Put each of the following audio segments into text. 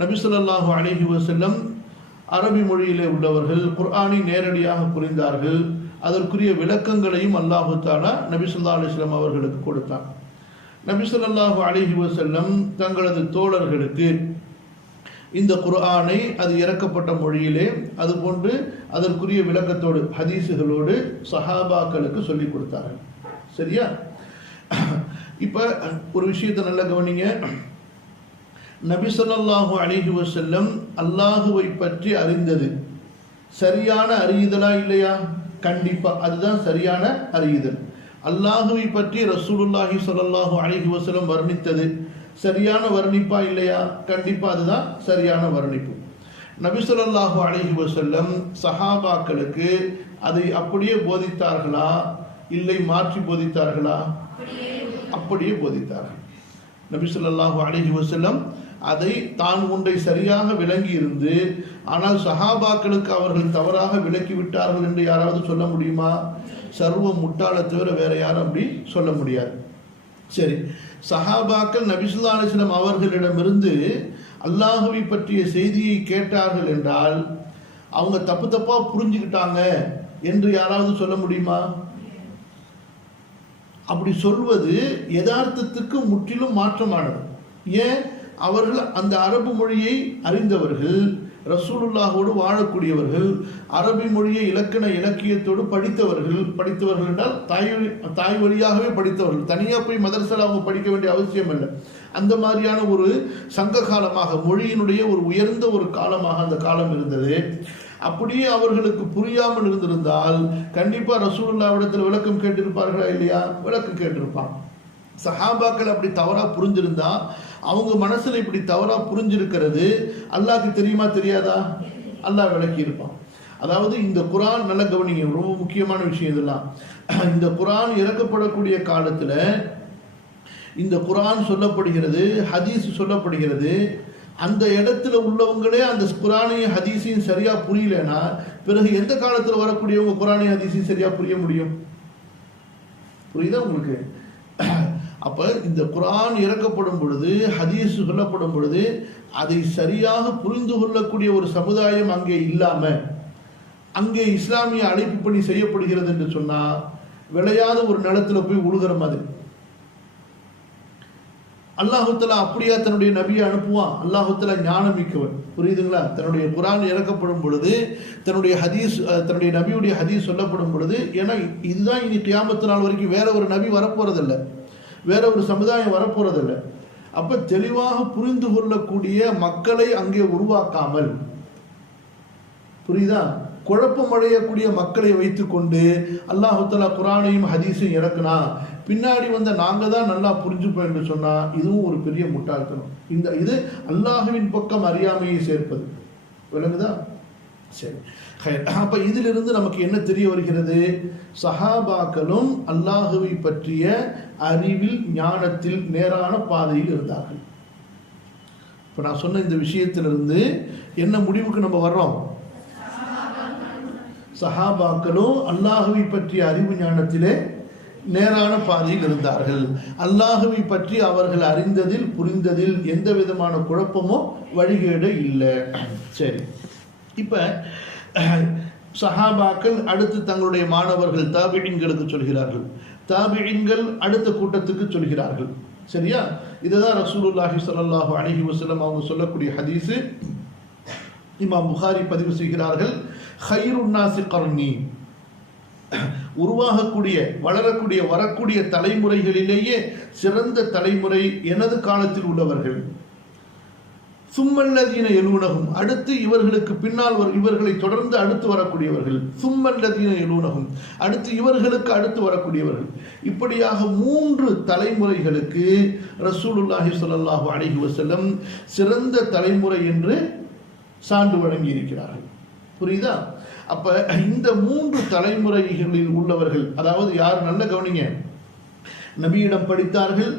நபி ஸல்லல்லாஹு அலைஹி வஸல்லம் அரபி மொழியிலே உள்ளவர்கள், குர்ஆனை நேரடியாக புரிந்தார்கள். அதற்குரிய விளக்கங்களையும் அல்லாஹு தஆலா நபி ஸல்லல்லாஹு அலைஹி வஸல்லம் அவர்களுக்கு கொடுத்தார். நபி ஸல்லல்லாஹு அலைஹி வஸல்லம் தங்களது தோழர்களுக்கு இந்த குர்ஆனை அது இறக்கப்பட்ட மொழியிலே அதுபோன்று அதற்குரிய விளக்கத்தோடு ஹதீஸுகளோடு சஹாபாக்களுக்கு சொல்லிக் கொடுத்தார்கள். சரியா? இப்போ ஒரு விஷயத்தை நல்லா கவனிங்க. நபி ஸல்லல்லாஹு அலைஹி வஸல்லம் அல்லாஹுவை பற்றி அறிந்தது சரியான அறியுதலா இல்லையா? கண்டிப்பா அதுதான் சரியான அறியுதல். அல்லாஹுவை பற்றி ரசூலுல்லாஹி ஸல்லல்லாஹு அலைஹி வஸல்லம் வர்ணித்தது சரியான வர்ணிப்பா இல்லையா? கண்டிப்பா அதுதான் சரியான வர்ணிப்பு. நபி ஸல்லல்லாஹு அலைஹி வஸல்லம் சஹாபாக்களுக்கு அதை அப்படியே போதித்தார்களா இல்லை மாற்றி போதித்தார்களா? அப்படியே போதித்தார்கள். நபி ஸல்லல்லாஹு அலைஹி வஸல்லம் அதை தான் ஒன்றை சரியாக விளங்கி இருந்து ஆனால் சஹாபாக்களுக்கு அவர்கள் தவறாக விளக்கி விட்டார்கள் என்று யாராவது சொல்ல முடியுமா? சர்வ முட்டாளை தவிர வேற யாரும் அப்படி சொல்ல முடியாது. சரி, சஹாபாக்கள் நபி ஸல்லல்லாஹு அலைஹி வஸல்லம் அவர்களிடமிருந்து அல்லாஹுவை பற்றிய செய்தியை கேட்டார்கள் என்றால் அவங்க தப்பு தப்பா புரிஞ்சுக்கிட்டாங்க என்று யாராவது சொல்ல முடியுமா? அப்படி சொல்வது யதார்த்தத்துக்கு முற்றிலும் மாற்றமானது. ஏன்? அவர்கள் அந்த அரபு மொழியை அறிந்தவர்கள், ரசூலுல்லாஹோடு வாழக்கூடியவர்கள், அரபி மொழியை இலக்கண இலக்கியத்தோடு படித்தவர்கள் என்றால் தாய் வழியாகவே படித்தவர்கள். தனியாக போய் மதரசால அவங்க படிக்க வேண்டிய அவசியம் இல்லை. அந்த மாதிரியான ஒரு சங்க காலமாக, மொழியினுடைய ஒரு உயர்ந்த ஒரு காலமாக அந்த காலம் இருந்தது. அப்படியே அவர்களுக்கு புரியாமல் இருந்திருந்தால் கண்டிப்பா ரசூலுல்லாஹ்விடத்தில் விளக்கம் கேட்டிருப்பார்களா இல்லையா? விளக்கம் கேட்டிருப்பாங்க. சஹாபாக்கள் அப்படி தவறா புரிஞ்சிருந்தா, அவங்க மனசுல இப்படி தவறா புரிஞ்சிருக்கிறது அல்லாஹ்க்கு தெரியுமா தெரியாதா? அல்லாஹ் விளக்கி இருப்பான். அதாவது இந்த குர்ஆன் நல்ல கவனிங்க, ரொம்ப முக்கியமான விஷயம் இதெல்லாம். இந்த குர்ஆன் இறக்கப்படக்கூடிய காலத்துல இந்த குர்ஆன் சொல்லப்படுகிறது, ஹதீஸ் சொல்லப்படுகிறது. அந்த இடத்துல உள்ளவங்களே அந்த குர்ஆனையும் ஹதீஸையும் சரியா புரியலனா பிறகு எந்த காலத்துல வரக்கூடியவங்க குர்ஆனையும் ஹதீஸையும் சரியா புரிய முடியும்? புரியுதா உங்களுக்கு? அப்ப இந்த குர்ஆன் இறக்கப்படும் பொழுது, ஹதீஸ் சொல்லப்படும் பொழுது அதை சரியாக புரிந்து கொள்ளக்கூடிய ஒரு சமுதாயம் அங்கே இல்லாம அங்கே இஸ்லாமிய அழைப்பு பணி செய்யப்படுகிறது என்று சொன்னா விளையாத ஒரு நிலத்துல போய் உழுகிற மாதிரி. அல்லாஹு தஆலா அப்படியா தன்னுடைய நபியை அனுப்புவான்? அல்லாஹு தஆலா ஞானம் மிக்கவன். புரியுதுங்களா? தன்னுடைய குர்ஆன் இறக்கப்படும் பொழுது, தன்னுடைய ஹதீஸ், தன்னுடைய நபியுடைய ஹதீஸ் சொல்லப்படும் பொழுது, ஏன்னா இதுதான் இனி கியாமத்து நாள் வரைக்கும் வேற ஒரு நபி வரப்போறதில்ல, வேற ஒரு சமுதாயம் வரப்போறதில்ல. அப்ப தெளிவாக புரிந்து கொள்ளக்கூடிய மக்களை அங்கே உருவாக்காமல், புரியுதா, குழப்பம் அடையக்கூடிய மக்களை வைத்துக்கொண்டு அல்லாஹு தஆலா குர்ஆனையும் ஹதீஸையும் இறக்குனா பின்னாடி வந்த நாங்க தான் நல்லா புரிஞ்சுப்போம் என்று சொன்னா இதுவும் ஒரு பெரிய முட்டாள்தனம். இது அல்லாஹுவின் பக்கம் அறியாமையை சேர்ப்பது. விளங்குதா? சரி, அப்ப இதிலிருந்து நமக்கு என்ன தெரிய வருகிறது? சஹாபாக்களும் அல்லாஹுவை பற்றிய அறிவில், ஞானத்தில் நேரான பாதையில் இருந்தார்கள். இப்ப நான் சொன்ன இந்த விஷயத்திலிருந்து என்ன முடிவுக்கு நம்ம வர்றோம்? சஹாபாக்களும் அல்லாஹுவை பற்றிய அறிவு ஞானத்திலே நேரான பாதையில் இருந்தார்கள். அல்லாஹுவை பற்றி அவர்கள் அறிந்ததில், புரிந்ததில் எந்த விதமான குழப்பமோ வழிகேடு இல்லை. சரி, இப்ப சஹாபாக்கள் அடுத்து தங்களுடைய மாணவர்கள் தாபிஈன்களுக்கு சொல்கிறார்கள், தாபிஈன்கள் அடுத்த கூட்டத்துக்கு சொல்கிறார்கள். சரியா? இதுதான் ரசூலுல்லாஹி ஸல்லல்லாஹு அலைஹி வஸல்லம் அவங்க சொல்லக்கூடிய ஹதீஸ். இமாம் புகாரி பதிவு செய்கிறார்கள், ഖൈറുன் நாஸி கர்னி, உருவாகக்கூடிய, வளரக்கூடிய, வரக்கூடிய தலைமுறைகளிலேயே சிறந்த தலைமுறை எனது காலத்தில் உள்ளவர்கள். சும்மல்லதீன யலூனஹும், அடுத்து இவர்களுக்கு பின்னால் இவர்களை தொடர்ந்து அடுத்து வரக்கூடியவர்கள். சும்மல்லதீன யலூனஹும், அடுத்து இவர்களுக்கு அடுத்து வரக்கூடியவர்கள். இப்படியாக 3 தலைமுறைகளுக்கு ரசூலுல்லாஹி ஸல்லல்லாஹு அலைஹி வஸல்லம் சிறந்த தலைமுறை என்று சான்று வழங்கி இருக்கிறார்கள். புரியுதா? அப்ப இந்த 3 தலைமுறைகளில் உள்ளவர்கள், அதாவது யார்? நல்ல கவனிங்க. நபியிடம் படித்தார்கள்,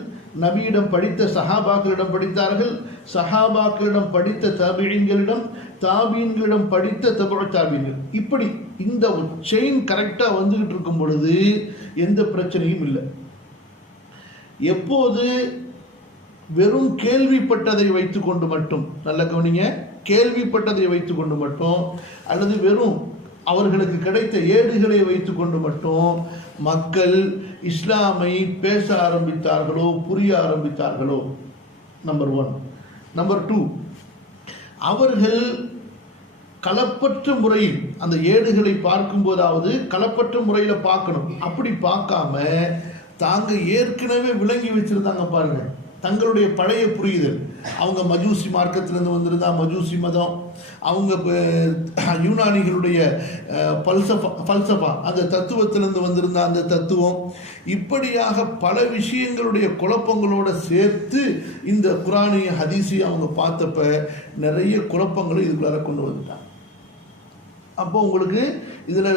நபியிடம் படித்த சஹாபாக்களிடம் படித்தார்கள், சஹாபாக்களிடம் படித்த தாபிஈன்களிடம், தாபிஈன்களிடம் படித்த தபு தாபிஈன்கள். இப்படி இந்த செயின் கரெக்டா வந்துகிட்டு இருக்கும் பொழுது எந்த பிரச்சனையும் இல்லை. எப்போது வெறும் கேள்விப்பட்டதை வைத்துக்கொண்டு மட்டும், நல்ல கவனிங்க, கேள்விப்பட்டதை வைத்துக்கொண்டு மட்டும் அல்லது வெறும் அவர்களுக்கு கிடைத்த ஏடுகளை வைத்துக்கொண்டு மட்டும் மக்கள் இஸ்லாமை பேச ஆரம்பித்தார்களோ, புரிய ஆரம்பித்தார்களோ. நம்பர் 1. நம்பர் 2, அவர்கள் களப்பற்ற முறையில் அந்த ஏடுகளை பார்க்கும் போதாவது களப்பற்ற முறையில் பார்க்கணும். அப்படி பார்க்காம தாங்க ஏற்கனவே விளங்கி வச்சிருந்தாங்க பாருங்க, தங்களுடைய பழைய புரியுதல். அவங்க மஜூசி மார்க்கத்திலிருந்து வந்திருந்தா மஜூசி மதம், அவங்க யூனானிகளுடைய பல்சபா அந்த தத்துவத்திலிருந்து வந்திருந்தா அந்த தத்துவம், இப்படியாக பல விஷயங்களுடைய குழப்பங்களோட சேர்த்து இந்த குரானிய ஹதீஸை அவங்க பார்த்தப்ப நிறைய குழப்பங்களை இதுக்குள்ளார கொண்டு வந்துட்டாங்க. அப்போ உங்களுக்கு இதில்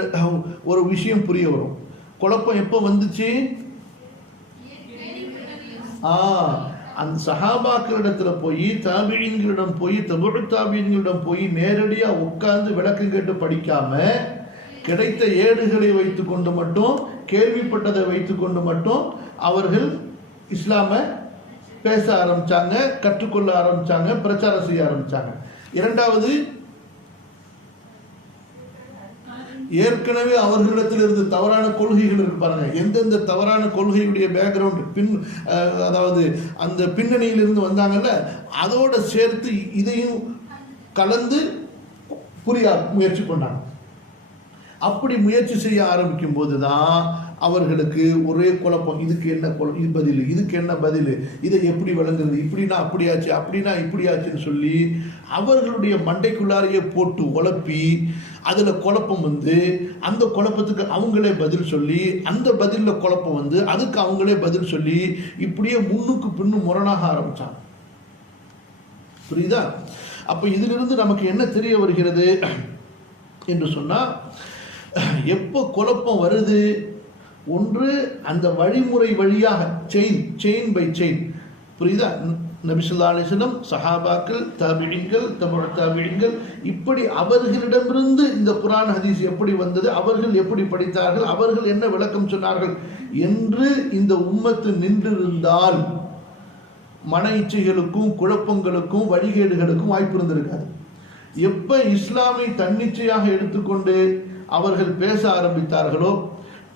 ஒரு விஷயம் புரிய வரும். குழப்பம் எப்போ வந்துச்சு? அந்த சஹாபாக்களிடத்தில் போய், தாபியீன்களிடம் போய், தபுஉ தாபியீன்களிடம் போய் நேரடியாக உட்கார்ந்து விளக்கம் கேட்டு படிக்காம கிடைத்த ஏடுகளை வைத்துக்கொண்டு மட்டும், கேள்விப்பட்டதை வைத்துக்கொண்டு மட்டும் அவர்கள் இஸ்லாமை பேச ஆரம்பிச்சாங்க, கற்றுக்கொள்ள ஆரம்பிச்சாங்க, பிரச்சாரம் செய்ய ஆரம்பிச்சாங்க. இரண்டாவது, ஏற்கனவே அவர்களிடத்தில் இருந்து தவறான கொள்கைகள் இருக்கு பாருங்க. எந்தெந்த தவறான கொள்கையுடைய பேக்ரவுண்ட் அதாவது அந்த பின்னணியிலிருந்து வந்தாங்கல்ல, அதோட சேர்த்து இதையும் கலந்து புரிய முயற்சி பண்ணாங்க. அப்படி முயற்சி செய்ய ஆரம்பிக்கும் போதுதான் அவர்களுக்கு ஒரே குழப்பம். இதுக்கு என்ன பதில், இதுக்கு என்ன பதில், இதை எப்படி விளங்குறது, இப்படின்னா அப்படியாச்சு, அப்படின்னா இப்படியாச்சுன்னு சொல்லி அவர்களுடைய மண்டைக்குள்ளாரையே போட்டு உழப்பி அதில் குழப்பம் வந்து அந்த குழப்பத்துக்கு அவங்களே பதில் சொல்லி, அந்த பதிலில் குழப்பம் வந்து அதுக்கு அவங்களே பதில் சொல்லி, இப்படியே முன்னுக்கு பின்னும் முரணாக ஆரம்பித்தாங்க. புரியுதா? அப்போ இதிலிருந்து நமக்கு என்ன தெரிய வருகிறது என்று சொன்னால், எப்போ குழப்பம் வருது, ஒன்று அந்த வழிமுறை வழியாக செயின் பை செயின். புரியுதா? நபி ஸல்லல்லாஹு அலைஹி வஸல்லம், சஹாபாக்கள், தாபிஈன்கள், தபுஉ தாபிஈன்கள், இப்படி அவர்களிடமிருந்து இந்த குர்ஆன் ஹதீஸ் எப்படி வந்தது, அவர்கள் எப்படி படித்தார்கள், அவர்கள் என்ன விளக்கம் சொன்னார்கள் என்று இந்த உம்மத்து நின்றிருந்தால் மன இச்சைகளுக்கும் குழப்பங்களுக்கும் வழிகேடுகளுக்கும் வாய்ப்பு இருந்திருக்காது. எப்ப இஸ்லாமை தன்னிச்சையாக எடுத்துக்கொண்டு அவர்கள் பேச ஆரம்பித்தார்களோ,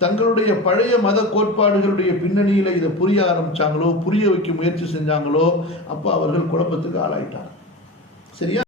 தங்களுடைய பழைய மத கோட்பாடுகளுடைய பின்னணியில் இதை புரிய ஆரம்பிச்சாங்களோ, புரிய வைக்க முயற்சி செஞ்சாங்களோ, அப்போ அவர்கள் குழப்பத்துக்கு ஆளாயிட்டாங்க. சரியா?